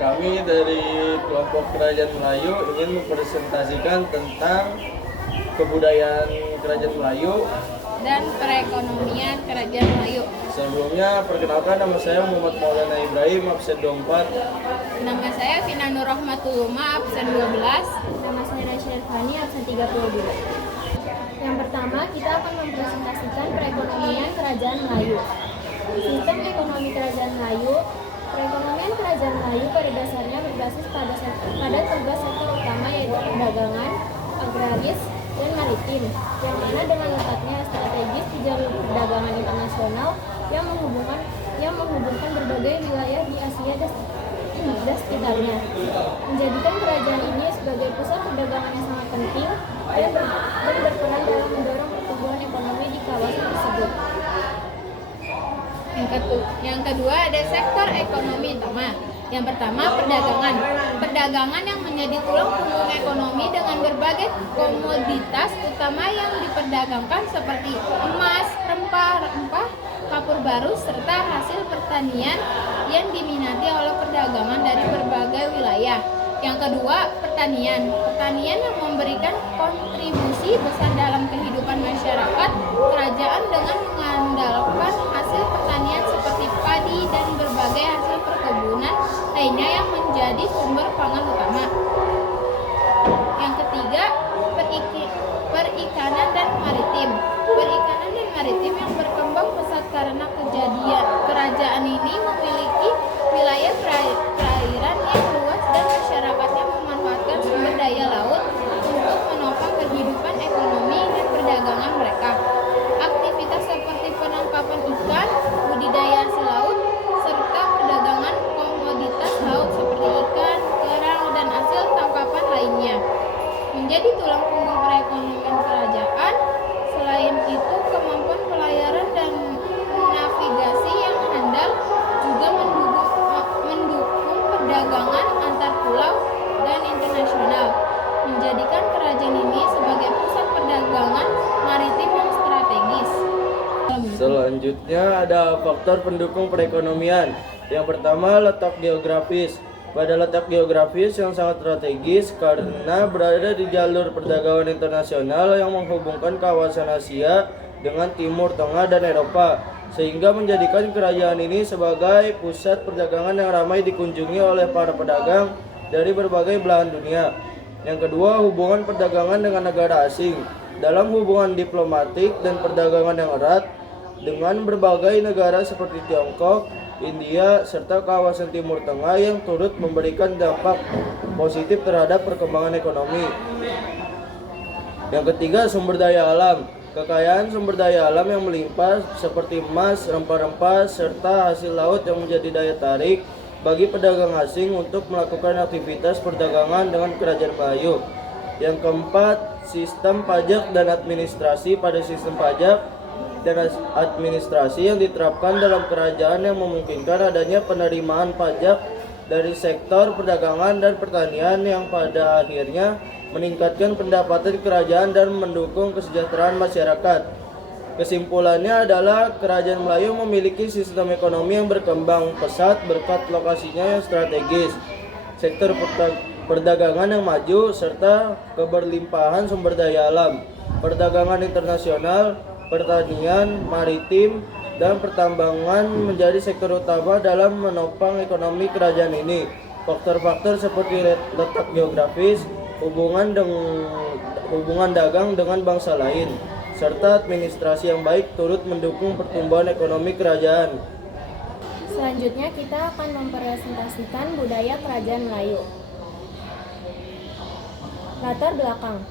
Kami dari kelompok Kerajaan Melayu ingin mempresentasikan tentang kebudayaan Kerajaan Melayu dan perekonomian Kerajaan Melayu. Sebelumnya, perkenalkan nama saya Muhammad Maulana Ibrahim, absen 24. Nama saya Vina Nur Rahmatuluma, absen 12. Nama saya Rasya Irfani, absen 32. Yang pertama, kita akan mempresentasikan perekonomian Kerajaan Melayu. Sistem ekonomi Kerajaan Melayu. Perekonomian Kerajaan Melayu pada dasarnya berbasis pada tiga sektor utama, yaitu perdagangan, agraris, dan maritim, yang mana dengan letaknya strategis di jalur perdagangan internasional yang menghubungkan berbagai wilayah di Asia dan sekitarnya, menjadikan kerajaan ini sebagai pusat perdagangan yang sangat penting dan berperan dalam mendorong pertumbuhan ekonomi di kawasan tersebut. Yang kedua ada sektor ekonomi utama. Yang pertama, perdagangan. Perdagangan yang menjadi tulang punggung ekonomi dengan berbagai komoditas utama yang diperdagangkan seperti emas, rempah-rempah, kapur baru, serta hasil pertanian yang diminati oleh perdagangan dari berbagai wilayah. Yang kedua, pertanian. Pertanian yang memberikan kontribusi besar dalam kehidupan masyarakat kerajaan dengan mengandalkan hasil pertanian seperti padi dan berbagai hasil perkebunan lainnya yang menjadi sumber pangan utama. Yang ketiga, perikanan dan maritim. Perikanan dan maritim yang berkembang pesat karena kerajaan ini memiliki wilayah perairan yang luas dan masyarakatnya memanfaatkan sumber daya laut untuk menopang kehidupan ekonomi dan perdagangan mereka. Aktivitas seperti penangkapan ikan, budidaya hasil laut, serta perdagangan komoditas laut seperti ikan, kerang, dan hasil tangkapan lainnya menjadi tulang punggung perekonomian kerajaan. Selain itu, kemampuan pelayaran dan navigasi yang handal juga mendukung perdagangan antar pulau dan internasional, menjadikan kerajaan ini sebagai pusat perdagangan maritim yang strategis. Selanjutnya ada faktor pendukung perekonomian. Yang pertama, letak geografis. Pada letak geografis yang sangat strategis karena berada di jalur perdagangan internasional yang menghubungkan kawasan Asia dengan Timur Tengah dan Eropa, sehingga menjadikan kerajaan ini sebagai pusat perdagangan yang ramai dikunjungi oleh para pedagang dari berbagai belahan dunia. Yang kedua, hubungan perdagangan dengan negara asing. Dalam hubungan diplomatik dan perdagangan yang erat dengan berbagai negara seperti Tiongkok, India, serta kawasan Timur Tengah yang turut memberikan dampak positif terhadap perkembangan ekonomi. Yang ketiga, sumber daya alam. Kekayaan sumber daya alam yang melimpah seperti emas, rempah-rempah, serta hasil laut yang menjadi daya tarik bagi pedagang asing untuk melakukan aktivitas perdagangan dengan Kerajaan Melayu. Yang keempat, sistem pajak dan administrasi. Pada sistem pajak dan administrasi yang diterapkan dalam kerajaan yang memungkinkan adanya penerimaan pajak dari sektor perdagangan dan pertanian yang pada akhirnya meningkatkan pendapatan kerajaan dan mendukung kesejahteraan masyarakat. Kesimpulannya adalah Kerajaan Melayu memiliki sistem ekonomi yang berkembang pesat berkat lokasinya yang strategis, sektor perdagangan yang maju, serta keberlimpahan sumber daya alam, perdagangan internasional, pertanian, maritim, dan pertambangan menjadi sektor utama dalam menopang ekonomi kerajaan ini. Faktor-faktor seperti letak geografis, hubungan dagang dengan bangsa lain, serta administrasi yang baik turut mendukung pertumbuhan ekonomi kerajaan. Selanjutnya kita akan mempresentasikan budaya Kerajaan Melayu. Latar belakang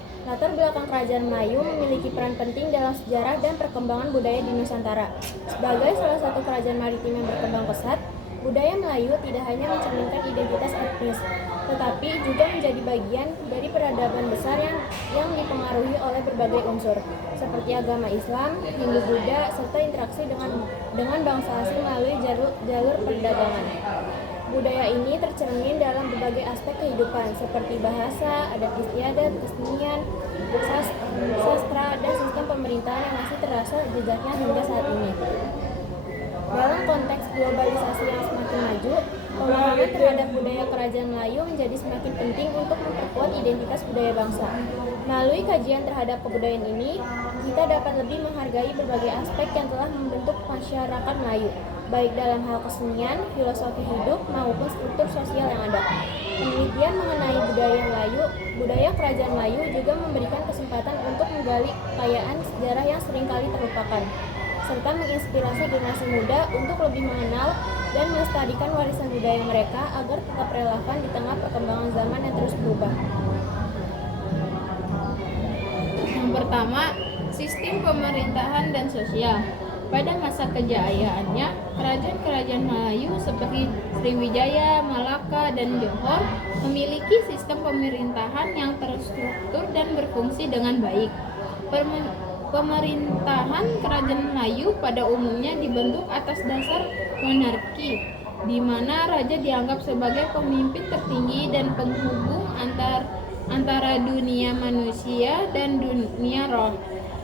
Kerajaan Melayu memiliki peran penting dalam sejarah dan perkembangan budaya di Nusantara. Sebagai salah satu kerajaan maritim yang berkembang pesat, budaya Melayu tidak hanya mencerminkan identitas etnis, tetapi juga menjadi bagian dari peradaban besar yang dipengaruhi oleh berbagai unsur, seperti agama Islam, Hindu, Buddha, serta interaksi dengan bangsa asing melalui jalur perdagangan. Budaya ini tercermin dalam berbagai aspek kehidupan seperti bahasa, adat istiadat, kesenian, sastra, dan sistem pemerintahan yang masih terasa jejaknya hingga saat ini. Dalam konteks globalisasi yang semakin maju, pemahaman terhadap budaya kerajaan Melayu menjadi semakin penting untuk memperkuat identitas budaya bangsa. Melalui kajian terhadap kebudayaan ini, kita dapat lebih menghargai berbagai aspek yang telah membentuk masyarakat Melayu, baik dalam hal kesenian, filosofi hidup, maupun struktur sosial yang ada. Penelitian mengenai budaya kerajaan Melayu juga memberikan kesempatan untuk menggali kekayaan sejarah yang seringkali terlupakan, serta menginspirasi generasi muda untuk lebih mengenal dan melestarikan warisan budaya mereka agar tetap relevan di tengah perkembangan zaman yang terus berubah. Yang pertama, sistem pemerintahan dan sosial. Pada masa kejayaannya, kerajaan-kerajaan Melayu seperti Sriwijaya, Malaka, dan Johor memiliki sistem pemerintahan yang terstruktur dan berfungsi dengan baik. Pemerintahan kerajaan Melayu pada umumnya dibentuk atas dasar monarki, di mana raja dianggap sebagai pemimpin tertinggi dan penghubung antara dunia manusia dan dunia roh.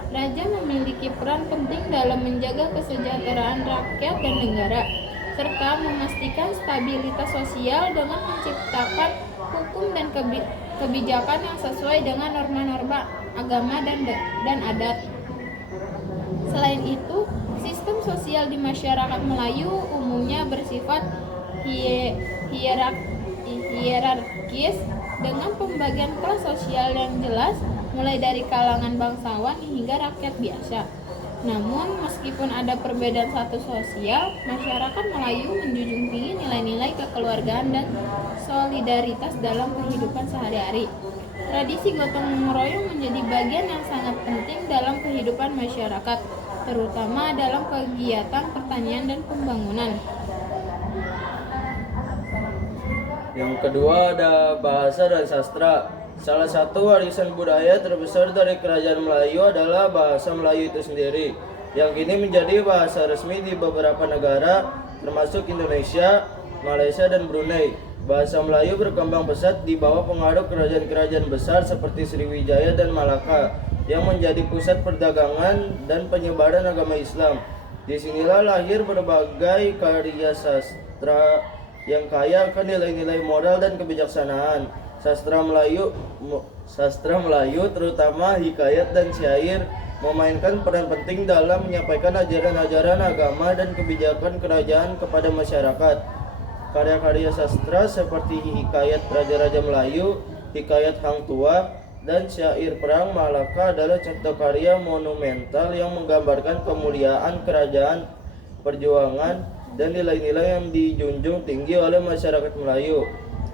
Raja memiliki peran penting dalam menjaga kesejahteraan rakyat dan negara, serta memastikan stabilitas sosial dengan menciptakan hukum dan kebijakan yang sesuai dengan norma-norma agama dan adat. Selain itu, sistem sosial di masyarakat Melayu umumnya bersifat hierarkis dengan pembagian kelas sosial yang jelas, mulai dari kalangan bangsawan hingga rakyat biasa. Namun, meskipun ada perbedaan status sosial, masyarakat Melayu menjunjung tinggi nilai-nilai kekeluargaan dan solidaritas dalam kehidupan sehari-hari. Tradisi gotong royong menjadi bagian yang sangat penting dalam kehidupan masyarakat, terutama dalam kegiatan pertanian dan pembangunan. Yang kedua ada bahasa dan sastra. Salah satu warisan budaya terbesar dari kerajaan Melayu adalah bahasa Melayu itu sendiri, yang kini menjadi bahasa resmi di beberapa negara termasuk Indonesia, Malaysia, dan Brunei. Bahasa Melayu berkembang pesat di bawah pengaruh kerajaan-kerajaan besar seperti Sriwijaya dan Malaka yang menjadi pusat perdagangan dan penyebaran agama Islam. Disinilah lahir berbagai karya sastra yang kaya akan nilai-nilai moral dan kebijaksanaan. Sastra Melayu terutama hikayat dan syair memainkan peran penting dalam menyampaikan ajaran-ajaran agama dan kebijakan kerajaan kepada masyarakat. Karya-karya sastra seperti hikayat Raja-Raja Melayu, hikayat Hang Tuah, dan syair perang Malaka adalah contoh karya monumental yang menggambarkan kemuliaan kerajaan, perjuangan, dan nilai-nilai yang dijunjung tinggi oleh masyarakat Melayu.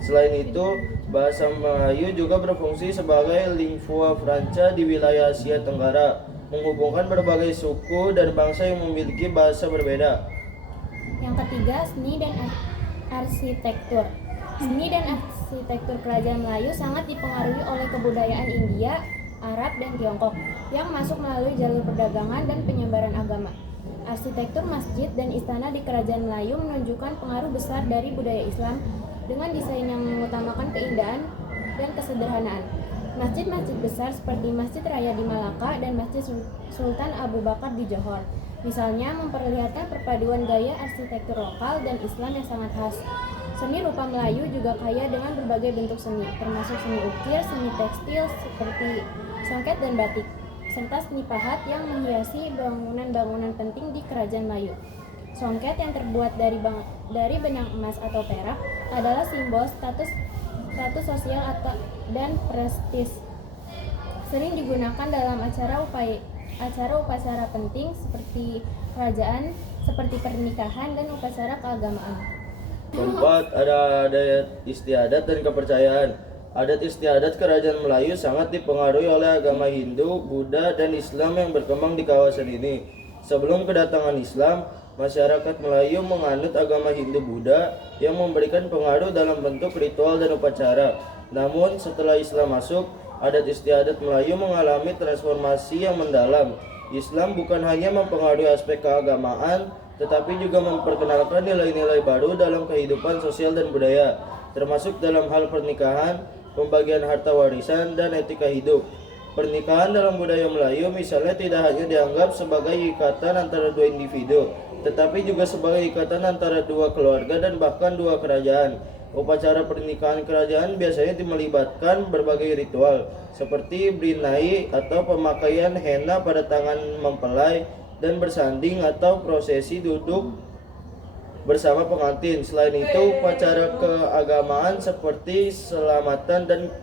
Selain itu, bahasa Melayu juga berfungsi sebagai lingua franca di wilayah Asia Tenggara, menghubungkan berbagai suku dan bangsa yang memiliki bahasa berbeda. Yang ketiga, seni dan arsitektur. Seni dan arsitektur kerajaan Melayu sangat dipengaruhi oleh kebudayaan India, Arab, dan Tiongkok yang masuk melalui jalur perdagangan dan penyebaran agama. Arsitektur masjid dan istana di kerajaan Melayu menunjukkan pengaruh besar dari budaya Islam dengan desain yang mengutamakan keindahan dan kesederhanaan. Masjid-masjid besar seperti Masjid Raya di Malaka dan Masjid Sultan Abu Bakar di Johor, misalnya, memperlihatkan perpaduan gaya arsitektur lokal dan Islam yang sangat khas. Seni rupa Melayu juga kaya dengan berbagai bentuk seni, termasuk seni ukir, seni tekstil seperti songket dan batik, serta seni pahat yang menghiasi bangunan-bangunan penting di kerajaan Melayu. Songket yang terbuat dari benang emas atau perak adalah simbol status sosial dan prestis. Sering digunakan dalam acara-upacara penting seperti kerajaan, seperti pernikahan dan upacara keagamaan. Keempat, ada adat istiadat dan kepercayaan. Adat istiadat kerajaan Melayu sangat dipengaruhi oleh agama Hindu, Buddha, dan Islam yang berkembang di kawasan ini. Sebelum kedatangan Islam, masyarakat Melayu menganut agama Hindu-Buddha yang memberikan pengaruh dalam bentuk ritual dan upacara. Namun setelah Islam masuk, adat istiadat Melayu mengalami transformasi yang mendalam. Islam bukan hanya mempengaruhi aspek keagamaan, tetapi juga memperkenalkan nilai-nilai baru dalam kehidupan sosial dan budaya, termasuk dalam hal pernikahan, pembagian harta warisan, dan etika hidup. Pernikahan dalam budaya Melayu misalnya tidak hanya dianggap sebagai ikatan antara dua individu, tetapi juga sebagai ikatan antara dua keluarga dan bahkan dua kerajaan. Upacara pernikahan kerajaan biasanya melibatkan berbagai ritual seperti brinai atau pemakaian henna pada tangan mempelai dan bersanding atau prosesi duduk bersama pengantin. Selain itu, upacara keagamaan seperti selamatan dan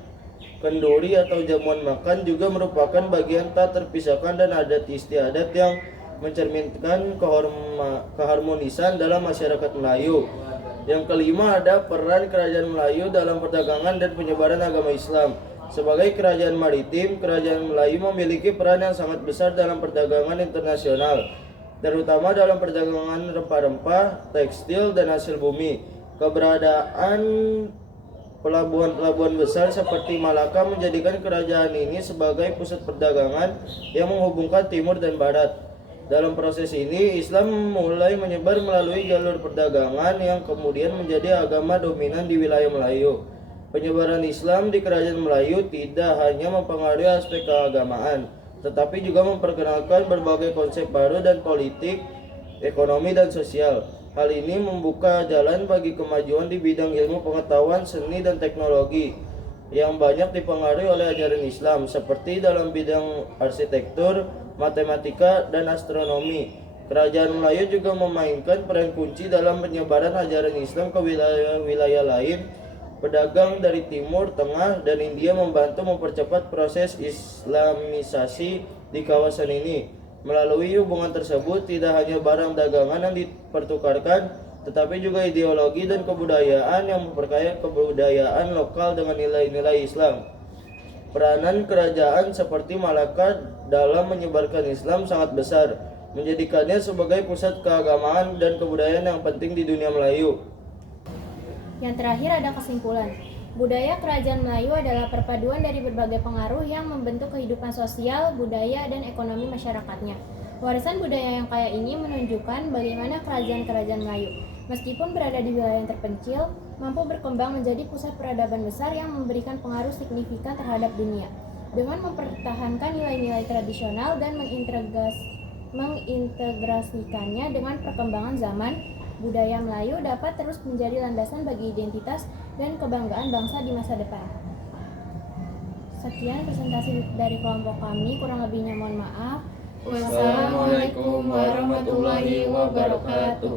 kenduri atau jamuan makan juga merupakan bagian tak terpisahkan dan adat istiadat yang mencerminkan keharmonisan dalam masyarakat Melayu. Yang kelima, ada peran kerajaan Melayu dalam perdagangan dan penyebaran agama Islam. Sebagai kerajaan maritim, kerajaan Melayu memiliki peran yang sangat besar dalam perdagangan internasional, terutama dalam perdagangan rempah-rempah, tekstil, dan hasil bumi. Keberadaan pelabuhan-pelabuhan besar seperti Malaka menjadikan kerajaan ini sebagai pusat perdagangan yang menghubungkan timur dan barat. Dalam proses ini, Islam mulai menyebar melalui jalur perdagangan yang kemudian menjadi agama dominan di wilayah Melayu. Penyebaran Islam di kerajaan Melayu tidak hanya mempengaruhi aspek keagamaan, tetapi juga memperkenalkan berbagai konsep baru dan politik, ekonomi, dan sosial. Hal ini membuka jalan bagi kemajuan di bidang ilmu pengetahuan, seni, dan teknologi yang banyak dipengaruhi oleh ajaran Islam, seperti dalam bidang arsitektur, matematika, dan astronomi. Kerajaan Melayu juga memainkan peran kunci dalam penyebaran ajaran Islam ke wilayah-wilayah lain. Pedagang dari Timur Tengah dan India membantu mempercepat proses Islamisasi di kawasan ini. Melalui hubungan tersebut, tidak hanya barang dagangan yang dipertukarkan, tetapi juga ideologi dan kebudayaan yang memperkaya kebudayaan lokal dengan nilai-nilai Islam. Peranan kerajaan seperti Malaka dalam menyebarkan Islam sangat besar, menjadikannya sebagai pusat keagamaan dan kebudayaan yang penting di dunia Melayu. Yang terakhir ada kesimpulan. Budaya kerajaan Melayu adalah perpaduan dari berbagai pengaruh yang membentuk kehidupan sosial, budaya, dan ekonomi masyarakatnya. Warisan budaya yang kaya ini menunjukkan bagaimana kerajaan-kerajaan Melayu, meskipun berada di wilayah yang terpencil, mampu berkembang menjadi pusat peradaban besar yang memberikan pengaruh signifikan terhadap dunia. Dengan mempertahankan nilai-nilai tradisional dan mengintegrasikannya dengan perkembangan zaman, budaya Melayu dapat terus menjadi landasan bagi identitas dan kebanggaan bangsa di masa depan. Sekian presentasi dari kelompok kami, kurang lebihnya mohon maaf. Wassalamualaikum warahmatullahi wabarakatuh.